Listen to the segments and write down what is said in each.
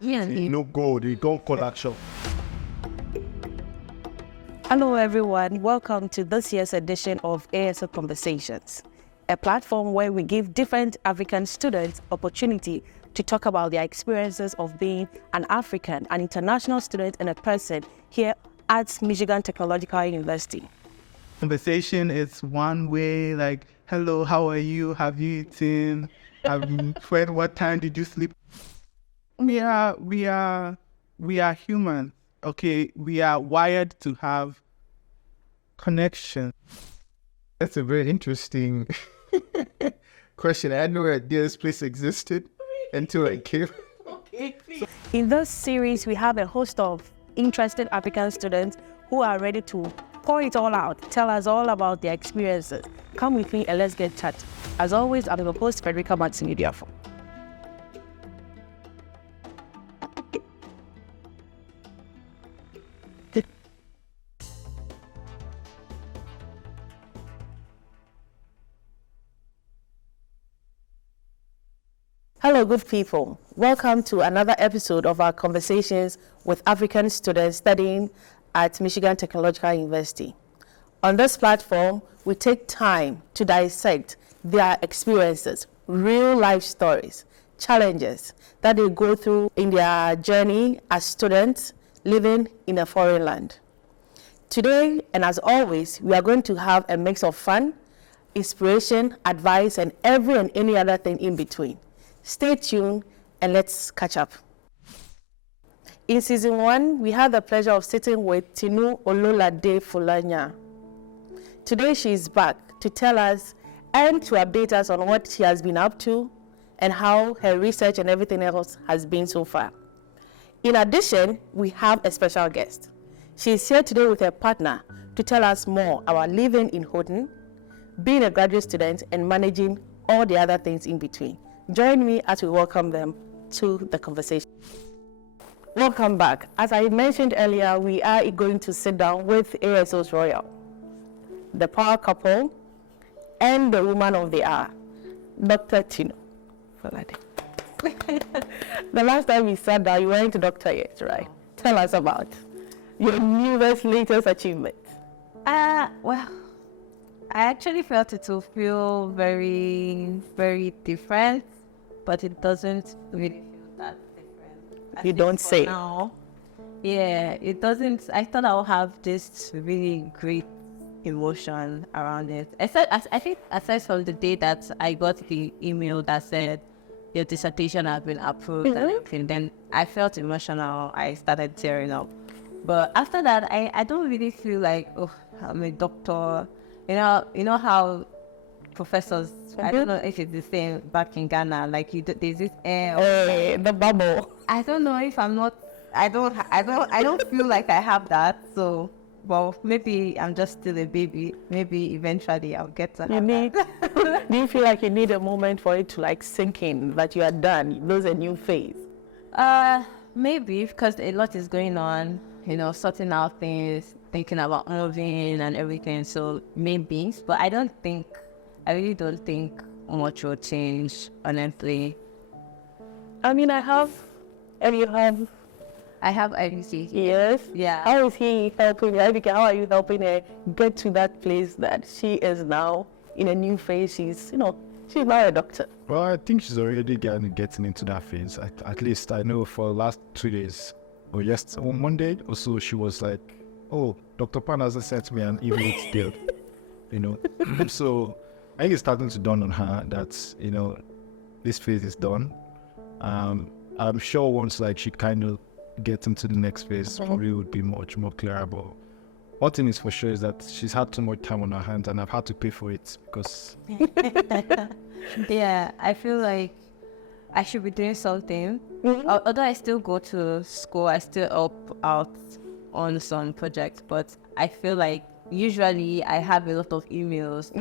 Yeah. No go, they don't call action. Hello everyone, welcome to this year's edition of ASO Conversations, a platform where we give different African students opportunity to talk about their experiences of being an African, an international student and a person here at Michigan Technological University. Conversation is one way, like, hello, how are you? Have you eaten? Fred, what time did you sleep? We are humans. Okay, we are wired to have connection. That's a very interesting question. I had no idea this place existed until I came. In this series, we have a host of interested African students who are ready to pour it all out, tell us all about their experiences. Come with me and let's get chat. As always, I'm your host, Frederica Martin-Udiafo. Hello, good people. Welcome to another episode of our conversations with African students studying at Michigan Technological University. On this platform, we take time to dissect their experiences, real life stories, challenges that they go through in their journey as students living in a foreign land. Today, and as always, we are going to have a mix of fun, inspiration, advice, and every and any other thing in between. Stay tuned and let's catch up. In season 1, we had the pleasure of sitting with Tinu Ololade Fulanya. Today she is back to tell us and to update us on what she has been up to and how her research and everything else has been so far. In addition, we have a special guest. She is here today with her partner to tell us more about living in Houghton, being a graduate student, and managing all the other things in between. Join me as we welcome them to the conversation. Welcome back. As I mentioned earlier, we are going to sit down with ASO's Royal, the power couple, and the woman of the hour, Dr. Tinu. The last time we sat down, you weren't a doctor yet, right? Tell us about your newest, latest achievement. Well, I actually felt it will feel very, very different, but it doesn't really feel that different. You don't say. Now, yeah, it doesn't. I thought I'll have this really great emotion around it. I think aside from the day that I got the email that said your dissertation has been approved and everything, then I felt emotional. I started tearing up. But after that, I don't really feel like, oh, I'm a doctor. You know how professors, I don't know if it's the same back in Ghana, like there's this air the bubble. I don't know if I'm not, I don't feel like I have that. So, well, maybe I'm just still a baby. Maybe eventually I'll get to have that. Do you feel like you need a moment for it to like sink in that you are done? There's a new phase. Maybe because a lot is going on, sorting out things, thinking about moving and everything. So maybe, but I really don't think much will change, honestly. I mean, I have, and you have. I have IBK. Yes. Yeah. How is he helping you? IBK, how are you helping her get to that place that she is now in a new phase? She's now a doctor. Well, I think she's already getting into that phase. At least I know for the last 2 days, or on Monday or so, she was like, oh, Dr. Pan hasn't sent me an email still, So I think it's starting to dawn on her that, this phase is done. I'm sure once she kind of gets into the next phase, probably would be much more clear. But one thing is for sure is that she's had too much time on her hands and I've had to pay for it because... Yeah, I feel like I should be doing something. Although I still go to school, I still help out on some projects, but I feel like usually I have a lot of emails.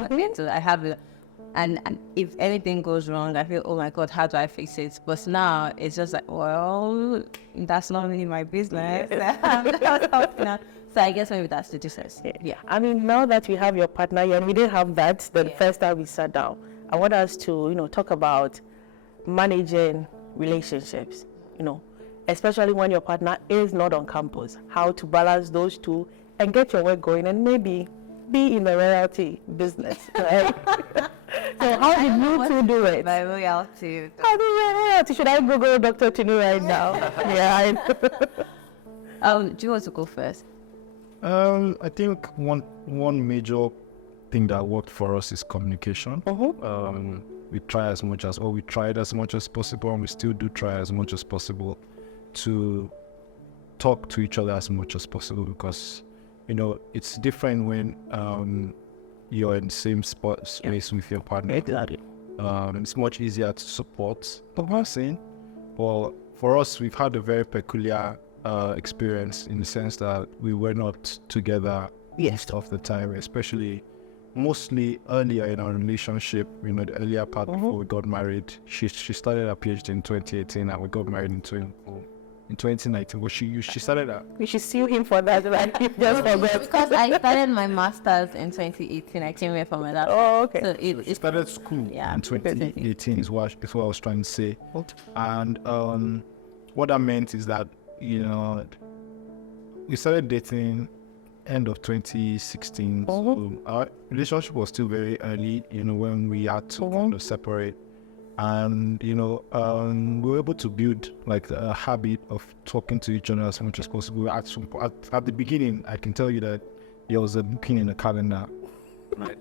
And if anything goes wrong, I feel, oh my God, how do I fix it? But now it's just like, well, that's not really my business. So I guess maybe that's the difference. Yeah. I mean, now that we have your partner here, and we didn't have that the first time we sat down, I want us to, talk about managing relationships, especially when your partner is not on campus, how to balance those two and get your work going and maybe be in the royalty business, right? So how did you two do it? My royalty. How do royalty? Should I Google Dr. Tinu right now? Yeah. Do you want to go first? I think one major thing that worked for us is communication. We tried as much as possible, and we still do try as much as possible to talk to each other as much as possible, because it's different when you're in the same space with your partner. Exactly. It's much easier to support the person. Well, for us, we've had a very peculiar experience in the sense that we were not together most of the time, especially mostly earlier in our relationship, the earlier part before we got married. She started her PhD in 2018 and we got married in 2019. But she started her... We should sue him for that, right? Just for that. Because I started my master's in 2018. I came here for my lab. Oh, okay. So She started school in 2018 is what I was trying to say. And what that meant is that, we started dating end of 2016. So our relationship was still very early, when we had to kind of separate. And, we were able to build like a habit of talking to each other as much as possible. At the beginning, I can tell you that there was a booking in the calendar. Right.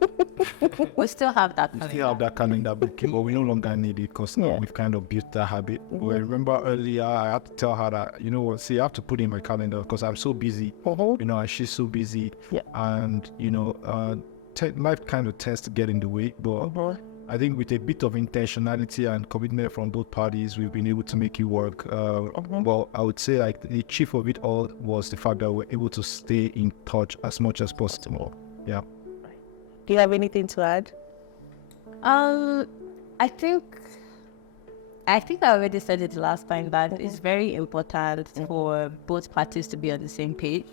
We still have that. We still have that calendar booking, but we no longer need it because we've kind of built that habit. But I remember earlier, I had to tell her that, I have to put in my calendar because I'm so busy, and she's so busy. Yeah. And, life kind of tends to get in the way. But I think with a bit of intentionality and commitment from both parties, we've been able to make it work. Well, I would say like the chief of it all was the fact that we're able to stay in touch as much as possible. Yeah. Do you have anything to add? I think I already said it last time that it's very important for both parties to be on the same page.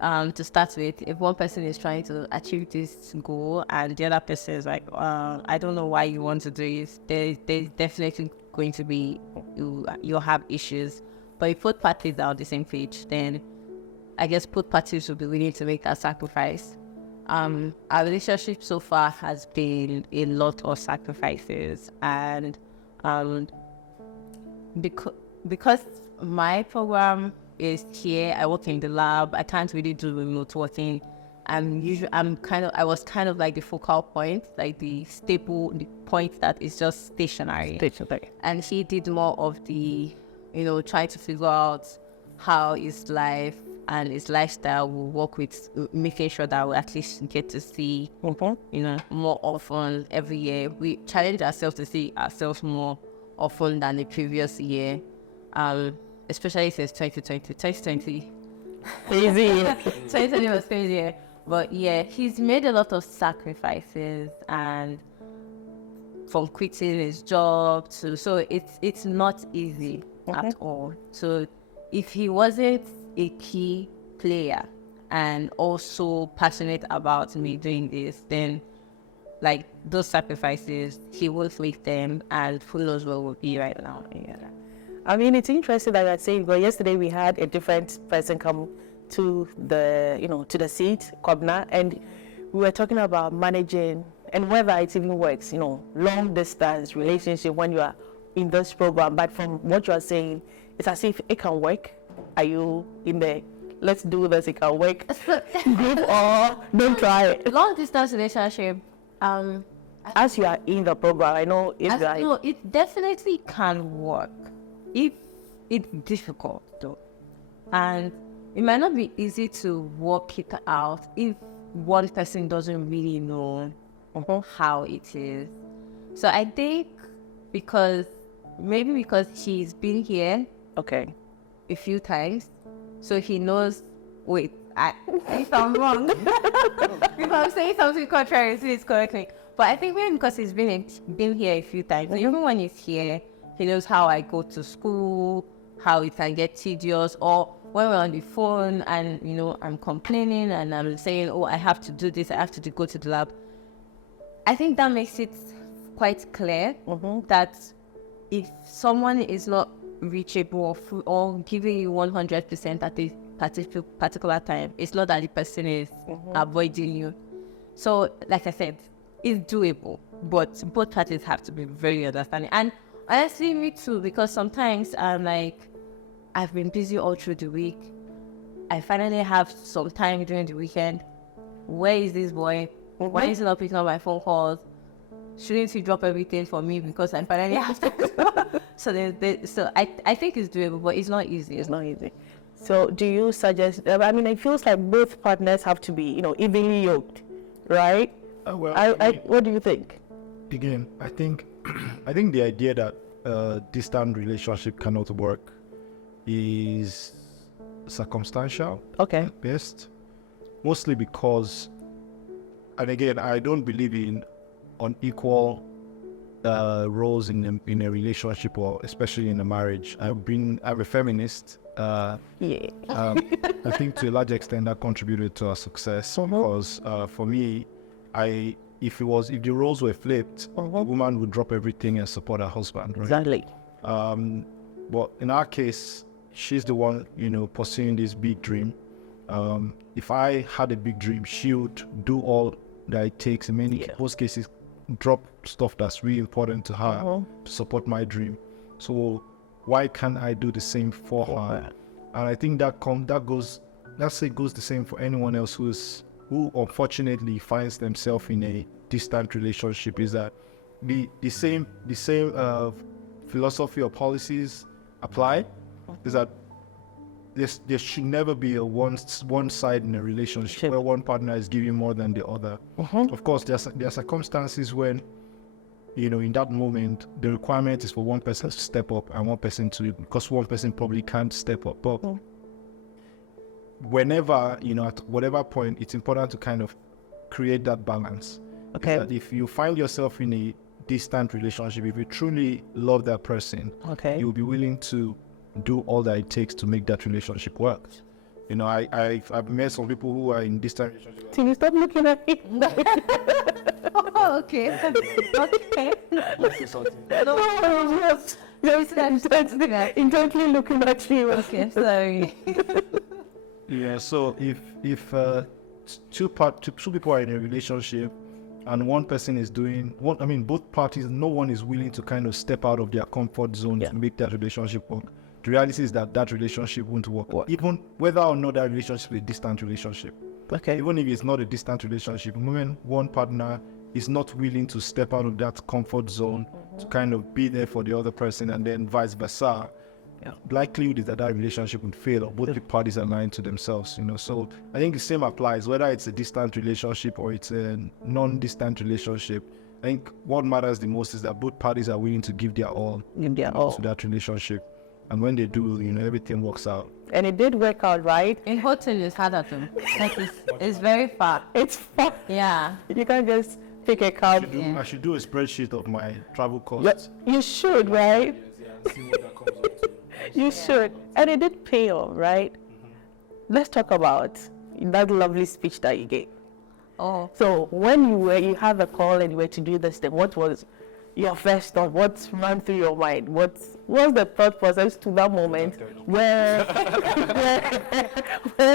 To start with, if one person is trying to achieve this goal and the other person is like, I don't know why you want to do it, there's definitely going to be, you'll have issues. But if both parties are on the same page, then I guess both parties will be willing to make that sacrifice. Our relationship so far has been a lot of sacrifices, and because my program is here, I work in the lab, I can't really do remote working. I was kind of like the focal point, like the point that is just stationary. And he did more of the, trying to figure out how his life and his lifestyle will work with making sure that we at least get to see, more often every year. We challenge ourselves to see ourselves more often than the previous year, especially since 2020. 2020 was crazy. But yeah, he's made a lot of sacrifices, and from quitting his job so it's not easy at all. So if he wasn't a key player and also passionate about me doing this, then like those sacrifices, he will make them, and who knows where we'll be right now. Yeah. I mean, it's interesting that you're saying, but yesterday we had a different person come to the, to the seat, Kobna, and we were talking about managing and whether it even works, long distance relationship when you are in this program. But from what you are saying, it's as if it can work. Are you in the let's do this, it can work group, or don't try it? Long distance relationship, as you are in the program, I know it definitely can work if it's difficult though, and it might not be easy to work it out if one person doesn't really know how it is. So I think because he's been here a few times, so he knows. Wait, if I'm wrong, if I'm saying something contrary, please correct me. But I think maybe because he's been here a few times, so even when he's here, he knows how I go to school, how it can get tedious, or when we're on the phone and I'm complaining and I'm saying, oh, I have to do this, I have to go to the lab. I think that makes it quite clear that if someone is not reachable or giving you 100% at a particular time. It's not that the person is avoiding you. So, like I said, it's doable, but both parties have to be very understanding. And honestly, me too, because sometimes I'm like, I've been busy all through the week. I finally have some time during the weekend. Where is this boy? Why is he not picking up my phone calls? Shouldn't he drop everything for me because I finally have to? So I think it's doable, but it's not easy. It's not easy. So do you suggest, I mean, it feels like both partners have to be, evenly yoked, right? What do you think? Again, I think the idea that a distant relationship cannot work is circumstantial. Okay. At best, mostly because, and again, I don't believe in unequal roles in a relationship, or especially in a marriage. I'm a feminist. I think to a large extent that contributed to our success, because for me, if the roles were flipped, a woman would drop everything and support her husband. Right? Exactly. But in our case, she's the one, pursuing this big dream. If I had a big dream, she would do all that it takes. In most cases, drop stuff that's really important to her to support my dream. So why can't I do the same for her? And I think that goes the same for anyone else who unfortunately finds themselves in a distant relationship. Is that the same philosophy or policies apply? Is that there should never be a one side in a relationship where one partner is giving more than the other. Of course, there are circumstances when, in that moment, the requirement is for one person to step up and one person to, because one person probably can't step up. But whenever, at whatever point, it's important to kind of create that balance. Okay. That if you find yourself in a distant relationship, if you truly love that person, you'll be willing to do all that it takes to make that relationship work. I've met some people who are in distant relationships. Tinu, stop looking at me. Oh, okay. Okay. Intently looking at you. Okay, sorry. Yeah. So if two people are in a relationship and one person is both parties, no one is willing to kind of step out of their comfort zone to make that relationship work. The reality is that relationship won't work. Even whether or not that relationship is a distant relationship. Okay. Even if it's not a distant relationship, when one partner is not willing to step out of that comfort zone to kind of be there for the other person, and then vice versa, likelihood is that relationship would fail, or both the parties are lying to themselves. So I think the same applies whether it's a distant relationship or it's a non-distant relationship. I think what matters the most is that both parties are willing to give their all to that relationship. And when they do, everything works out. And it did work out, right? In hotel is harder too. It's very far. It's far. Yeah. You can't just pick a cab. I should do a spreadsheet of my travel costs. You should, right? And see what that comes up to. You should. And it did pay off, right? Let's talk about that lovely speech that you gave. Oh. So when you had the call and you were to do this thing, what was your first thought? What ran through your mind? What was the thought process to that moment where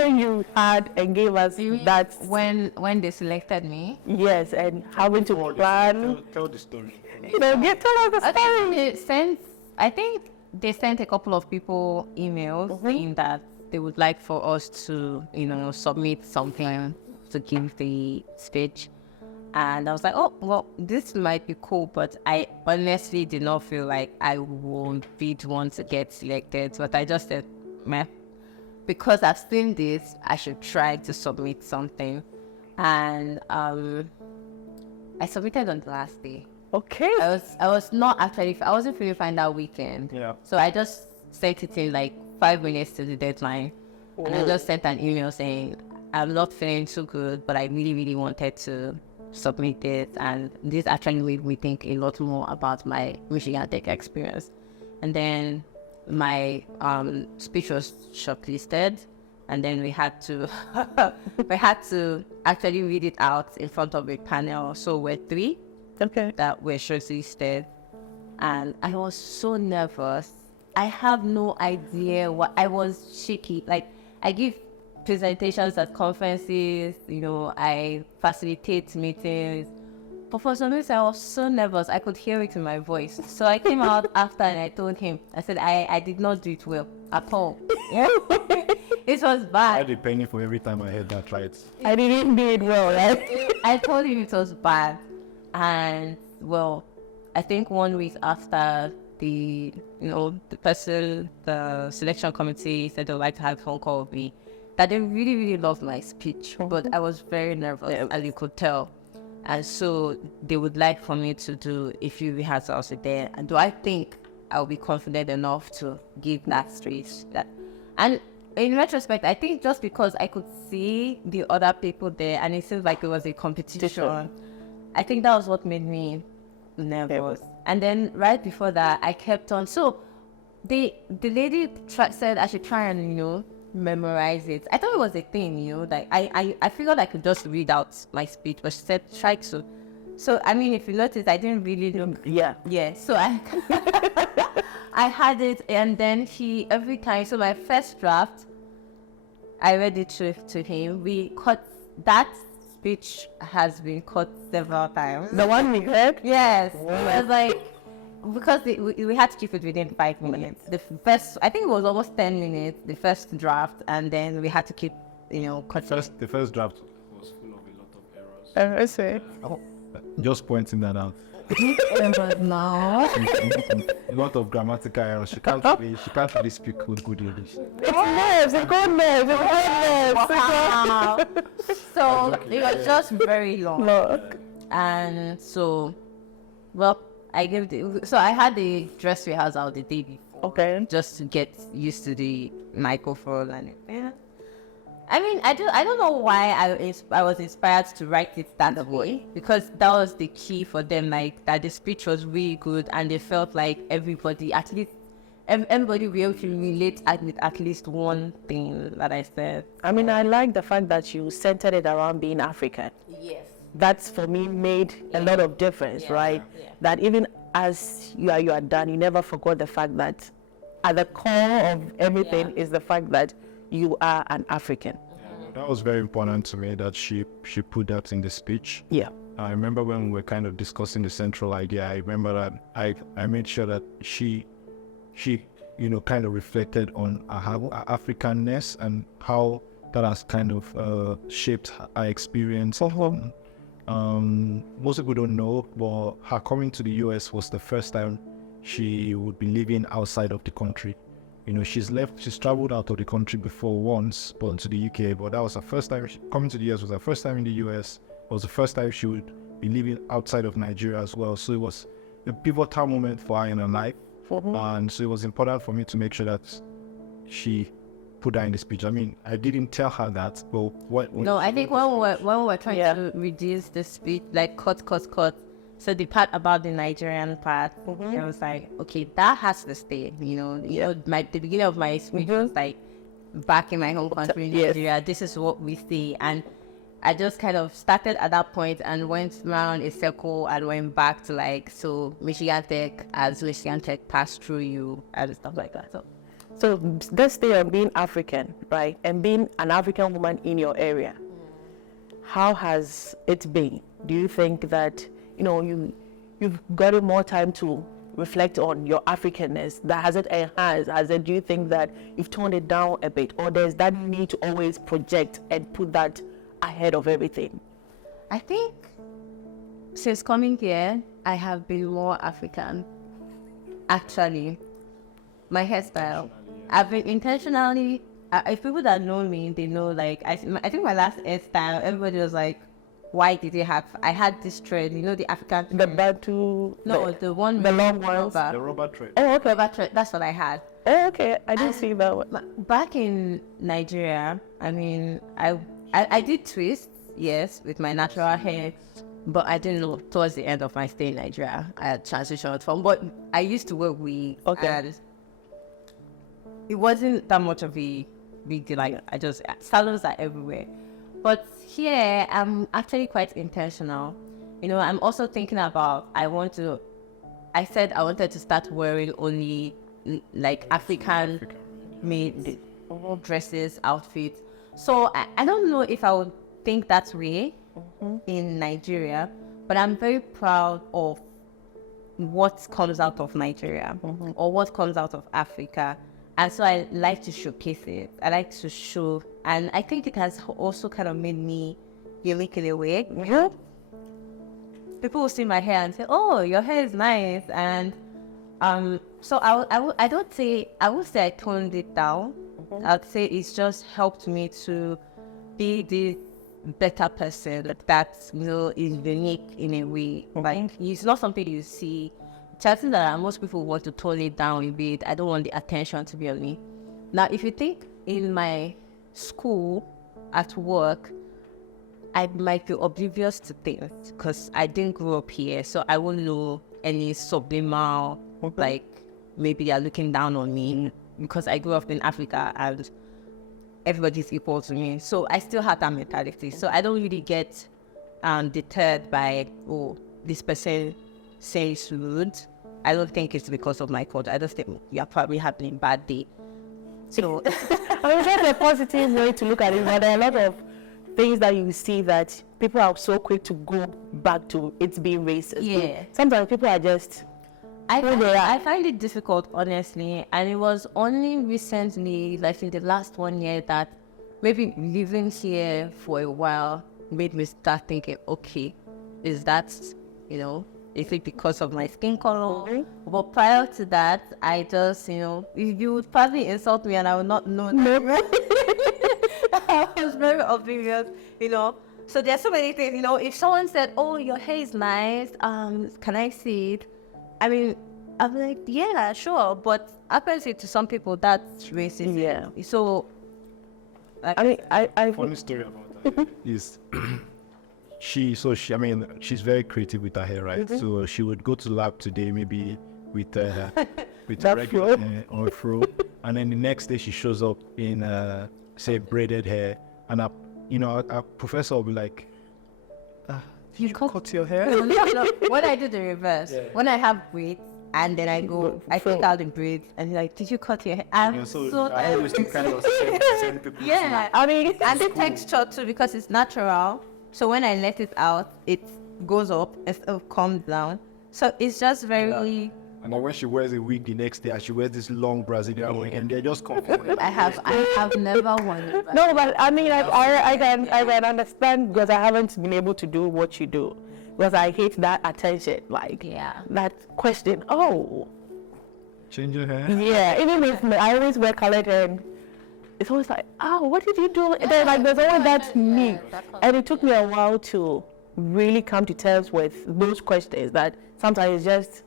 you had and gave us that? When they selected me? Yes, and having to plan. Tell the story. Tell us the story. I think they sent a couple of people emails saying that they would like for us to, submit something to give the speech. And I was like, oh, well, this might be cool, but I honestly did not feel like I would be the one to get selected. But I just said, meh, because I've seen this, I should try to submit something. And I submitted on the last day. Okay. I wasn't feeling fine that weekend. Yeah. So I just sent it in like 5 minutes to the deadline. And I just sent an email saying, I'm not feeling too good, but I really, really wanted to submit it, and this actually made me think a lot more about my Michigan Tech experience. And then my speech was shortlisted, and then we had to actually read it out in front of a panel. So we're 3 that were shortlisted, and I was so nervous. I have no idea what I was shaky. Like, I give presentations at conferences, I facilitate meetings. But for some reason, I was so nervous. I could hear it in my voice. So I came out after and I told him, I said, I did not do it well at all. Yeah. It was I bad. had a penny for every time I heard that, right? I didn't do it well, right? I told him it was bad. And, well, I think 1 week after the selection committee said they'd like to have a phone call with me, that they really, really loved my speech. But I was very nervous, as you could tell. And so they would like for me to do a few rehearsals there. And do I think I'll be confident enough to give that speech? And in retrospect, I think just because I could see the other people there and it seemed like it was a competition, I think that was what made me nervous. And then right before that, I kept on. So the lady said I should try and, memorize it. I thought it was a thing, like I figured I could just read out my speech, but she said try to. So I mean, if you notice, I didn't really look. Yeah. So I I had it, and then every time. So my first draft, I read it to him. We cut that speech has been cut several times. The one we heard? Yes. It was like, because we had to keep it within 5 minutes. The first, I think it was almost 10 minutes, the first draft, and then we had to keep, cutting. The first draft was full of a lot of errors. I see. Just pointing that out. No. A lot of grammatical errors. She can't really speak good English. It's nerves, it's good nerves, it's good Wow. So it was just very long. Look. And so, well, I had the dress rehearsal the day before. Okay. Just to get used to the microphone and it. I mean, I don't know why I was inspired to write it that way, because that was the key for them, like that the speech was really good and they felt like everybody will be able to relate with at least one thing that I said. I mean, I like the fact that you centered it around being African. Yes. That's for me made a lot of difference, right? Yeah. That even as you are done, you never forgot the fact that at the core of everything is the fact that you are an African. That was very important to me that she put that in the speech. Yeah. I remember when we were kind of discussing the central idea, I remember that I made sure that she kind of reflected on her Africanness and how that has kind of shaped her experience. Most people don't know, but her coming to the US was the first time she would be living outside of the country. She's traveled out of the country before once, but to the UK, but that was her first time. Coming to the US was her first time in the US. It was the first time she would be living outside of Nigeria as well. So it was a pivotal moment for her in her life. And so it was important for me to make sure that she put that in the speech. I mean, I didn't tell her that, but No, I think when we were trying to reduce the speech, like cut. So the part about the Nigerian part, I was like, okay, that has to stay. The beginning of my speech was like, back in my home country, Nigeria, this is what we see. And I just kind of started at that point and went around a circle and went back to so Michigan Tech, as Michigan Tech passed through you and stuff like that. So let's stay on being African, right? And being an African woman in your area. How has it been? Do you think that, you've gotten more time to reflect on your Africanness? That has it enhanced? Do you think that you've toned it down a bit? Or there's that need to always project and put that ahead of everything? I think since coming here, I have been more African. Actually, my hairstyle, I've been intentionally. If people that know me, they know. I think my last hairstyle, everybody was like, "Why did you have?" I had this thread, the African. The Bantu. No, the one. The long ones. The rubber thread. Oh, okay. Rubber thread. That's what I had. Oh, okay. I didn't see that one. Back in Nigeria, I mean, I did twists, yes, with my natural hair, but I didn't know towards the end of my stay in Nigeria, I had transitioned from. But I used to wear wig. Okay. And it wasn't that much of a big deal. Salons are everywhere. But here, I'm actually quite intentional. I'm also thinking about, I said I wanted to start wearing only like African made dresses, outfits. So I don't know if I would think that way in Nigeria, but I'm very proud of what comes out of Nigeria or what comes out of Africa. And so I like to showcase it. I like to show, and I think it has also kind of made me unique in a way. People will see my hair and say, "Oh, your hair is nice," and so I don't say, I would say I toned it down. I'd say it's just helped me to be the better person that is unique in a way. Like, it's not something you see. Chances are most people want to tone it down a bit. I don't want the attention to be on me. Now, if you think in my school, at work, I might be oblivious to things because I didn't grow up here, so I won't know any subliminal, like maybe they are looking down on me because I grew up in Africa and everybody's equal to me. So I still have that mentality. So I don't really get deterred by, oh, this person says rude. I don't think it's because of my culture. I just think you're probably having a bad day. So I mean, that's a positive way to look at it, but there are a lot of things that you see that people are so quick to go back to it being racist. Yeah. Sometimes people are just I find it difficult, honestly, and it was only recently, like in the last 1 year, that maybe living here for a while made me start thinking, okay, is that, is it because of my skin color? But prior to that, I just, you would probably insult me and I would not know that. I was very oblivious, So there's so many things, if someone said, oh, your hair is nice, can I see it? I mean, I'm like, yeah, sure, but apparently to some people that's racist. Yeah. So, like, I mean, I Funny story about that is she's very creative with her hair, right? So she would go to the lab today, maybe with That regular fro. hair or a fro, and then the next day she shows up in say braided hair, and our professor will be like, "Did you cut your hair?" no, when I do the reverse, when I have braids and then I take out the braids and he's like, did you cut your hair? I'm I always do kind of send people. yeah, I mean, and the texture too, because it's natural. So when I let it out, it goes up instead of comes down. So it's just very. And then when she wears a wig the next day, and she wears this long Brazilian wig, and they're just confused. I have never worn. No, but I mean, I can understand because I haven't been able to do what you do because I hate that attention, like that question. Oh, Change your hair. yeah. Even if I always wear colored hair, and it's always like, oh, what did you do? And then like there's always that me, and it took me a while to really come to terms with those questions. That sometimes it's just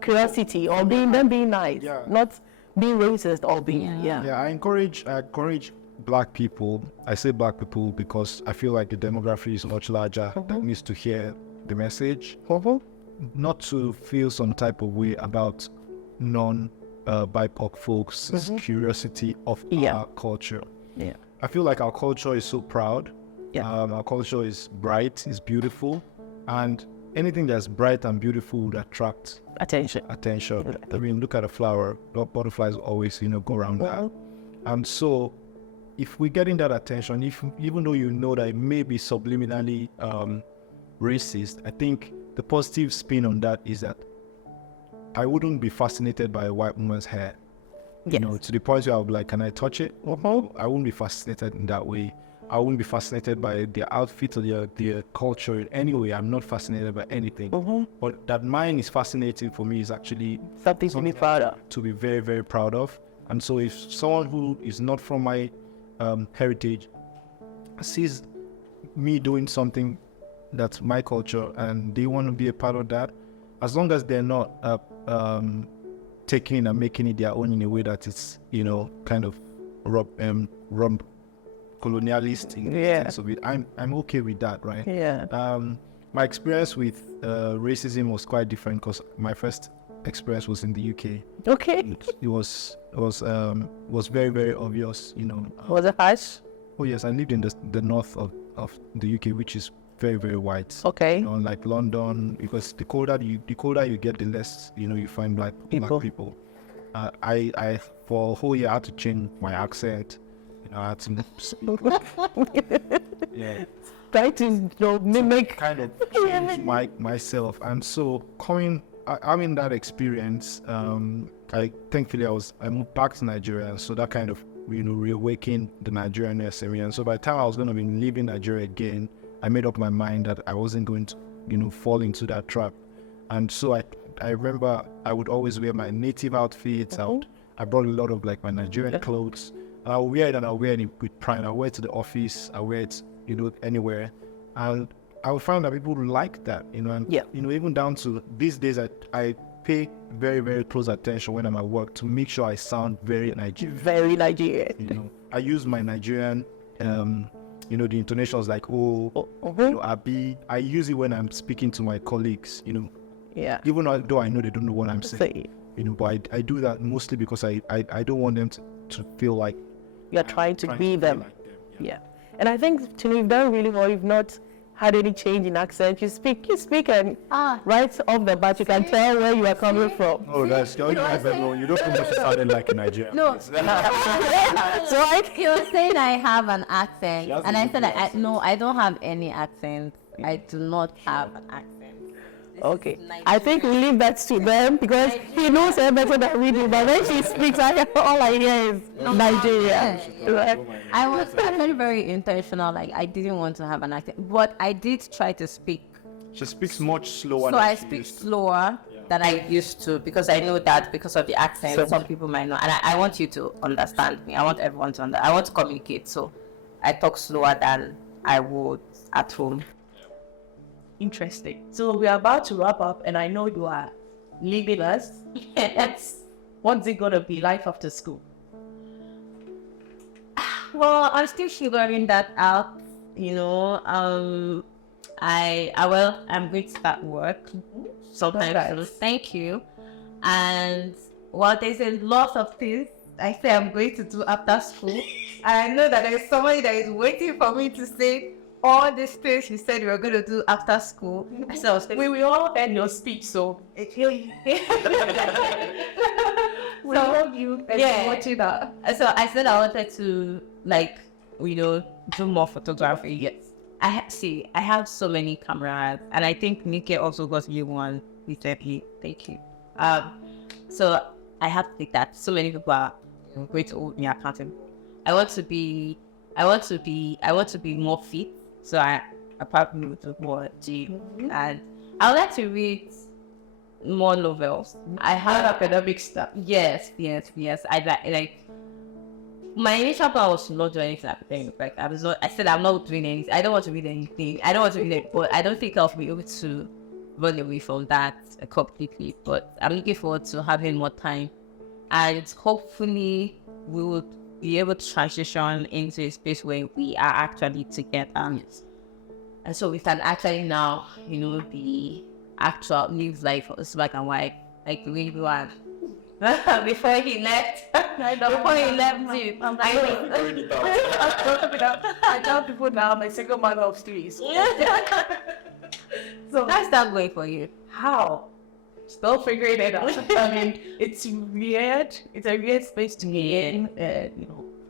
curiosity or being nice, not being racist or being I encourage black people. I say black people because I feel like the demography is much larger that needs to hear the message, not to feel some type of way about BIPOC folks' curiosity of our culture. Yeah. I feel like our culture is so proud. Yeah. Our culture is bright, is beautiful, and anything that's bright and beautiful would attract attention. I mean, look at a flower. Butterflies always, go around that. And so, if we're getting that attention, even though you know that it may be subliminally racist, I think the positive spin on that is that I wouldn't be fascinated by a white woman's hair. Yes. To the point where I'll be like, can I touch it? I wouldn't be fascinated in that way. I wouldn't be fascinated by their outfit or their culture in any way. I'm not fascinated by anything. But that mine is fascinating for me is actually Something to be proud of. To be very, very proud of. And so if someone who is not from my heritage sees me doing something that's my culture and they want to be a part of that, as long as they're not taking it and making it their own in a way that it's, kind of colonialist in the sense of it, I'm okay with that, right? Yeah. My experience with racism was quite different because my first experience was in the UK. Okay. It was very, very obvious, Was it harsh? Oh yes, I lived in the north of the UK, which is very, very white. Okay. Like London, because the colder you get, the less you find black people. I for a whole year I had to change my accent. I had to yeah, Try to mimic. kind of change myself. And so having that experience, thankfully I moved back to Nigeria, and so that kind of reawakened the Nigerianness in me. And so by the time I was going to be leaving Nigeria again, I made up my mind that I wasn't going to fall into that trap. And so I remember I would always wear my native outfits. I brought a lot of like my Nigerian clothes. I'll wear it, and I'll wear it with pride. I'll wear it to the office. I'll wear it, anywhere. And I would find that people like that, and even down to these days, I pay very, very close attention when I'm at work to make sure I sound very Nigerian. Very Nigerian. I use my Nigerian, the intonations like Abi. I use it when I'm speaking to my colleagues, Yeah. even though I know they don't know what I'm saying, but I do that mostly because I don't want them to feel like You're trying to be them. like them. Yeah. And I think, Tinu, you've done really well. You've not had any change in accent. You speak, and right off the bat, you can tell where you are coming from. Oh, that's you don't come to sounding like a Nigerian. No. So I He was saying I have an accent, and I said I don't have any accent. I do not have an accent. Okay, I think we leave that to them because he knows her better than we do. But when she speaks, all I hear is Nigeria. Right? I was very, very intentional. Like I didn't want to have an accent, but I did try to speak. She speaks much slower. So I speak slower than I used to because I know that because of the accent, some people might know. And I want you to understand me. I want everyone to understand. I want to communicate. So I talk slower than I would at home. Interesting. So we are about to wrap up, and I know you are leaving us. What's it gonna be like after school? Well, I'm still figuring that out. I'm going to start work sometime. Thank you. And there's a lot of things I say I'm going to do after school, and I know that there's somebody that is waiting for me to say all these things you said we were going to do after school. So we will all end your speech, so we love you and watching that. So I said I wanted to do more photography. Yes. I have so many cameras, and I think Nike also got me one recently. Thank you. So I have to take that. So many people are going to hold me accountable. I want to be more fit. So I probably will do more gym, and I would like to read more novels. I have academic stuff. Yes. I like. My initial plan was to not do anything academic. Like I said, I'm not doing anything. I don't want to read anything. I don't want to read it, but I don't think I'll be able to run away from that completely. But I'm looking forward to having more time, and hopefully we will be able to transition into a space where we are actually together. And so we can actually now, the actual live life as black and white, like the way we were before he left. Before he left you. I tell people now I'm a single mother of three. So how's that going for you? How? Still figuring it out. I mean, it's weird. It's a weird space to be in.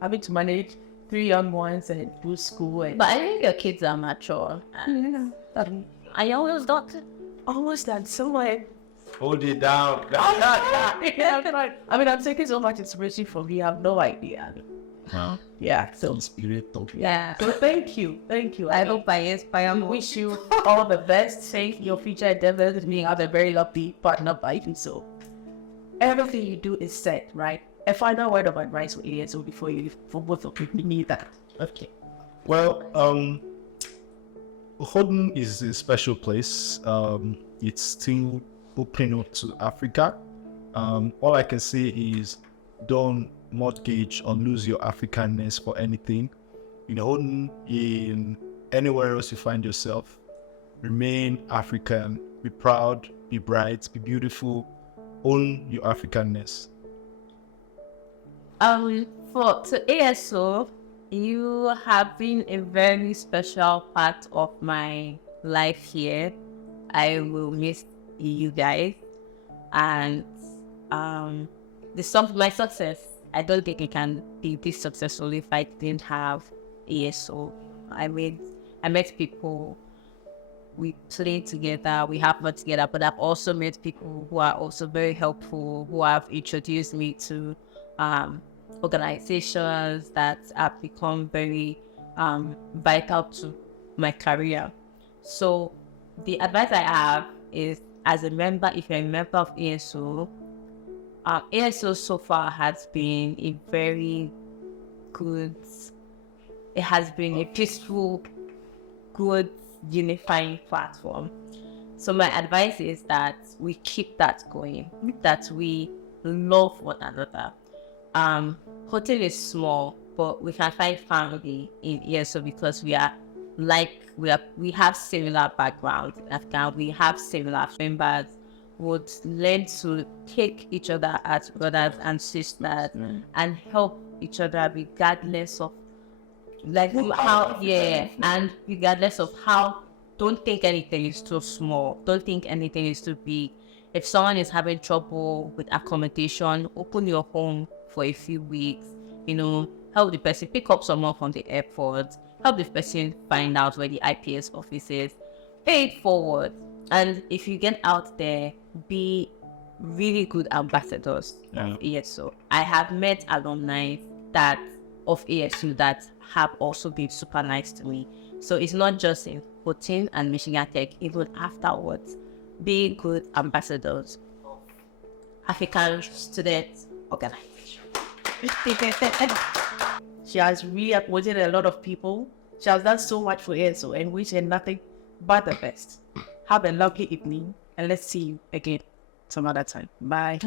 Having to manage 3 young ones and do school. But I think your kids are mature. Are you always doctor? Almost done. Somewhere. Hold it down. I mean, I'm taking so much inspiration from you. I have no idea. Wow. Yeah. So. Yeah. So thank you. I hope I inspire more. Wish you all the best. Safe your future endeavors. Being have a very lovely partner by you. So everything you do is set, right? A final word of advice for idiots before you leave, for both of you. We need that. Okay. Well, Holden is a special place. It's still opening up to Africa. All I can say is don't mortgage or lose your Africanness for anything. In Holden, in anywhere else you find yourself, remain African. Be proud, be bright, be beautiful. Own your Africanness. To ASO, you have been a very special part of my life here. I will miss you guys, and my success, I don't think it can be this successful if I didn't have ESO. I met people, we played together, we have fun together, but I've also met people who are also very helpful, who have introduced me to organizations that have become very vital to my career. So the advice I have is, as a member, if you're a member of ESO, ESO so far has been a very good, it has been a peaceful, good, unifying platform. So my advice is that we keep that going, that we love one another. Hotel is small, but we can find family in ESO because we have similar backgrounds in Africa. We have similar members, would learn to take each other as brothers and sisters and help each other regardless of and regardless of how. Don't think anything is too small. Don't think anything is too big. If someone is having trouble with accommodation, open your home for a few weeks. Help the person, pick up someone from the airport, help the person find out where the IPS office is, pay it forward. And if you get out there, be really good ambassadors of ESO. I have met alumni of ESO that have also been super nice to me. So it's not just in Putin and Michigan Tech, even afterwards, be good ambassadors of African Student Organization. She has really appointed a lot of people. She has done so much for ESO, and wish her nothing but the best. Have a lovely evening, and let's see you again some other time. Bye.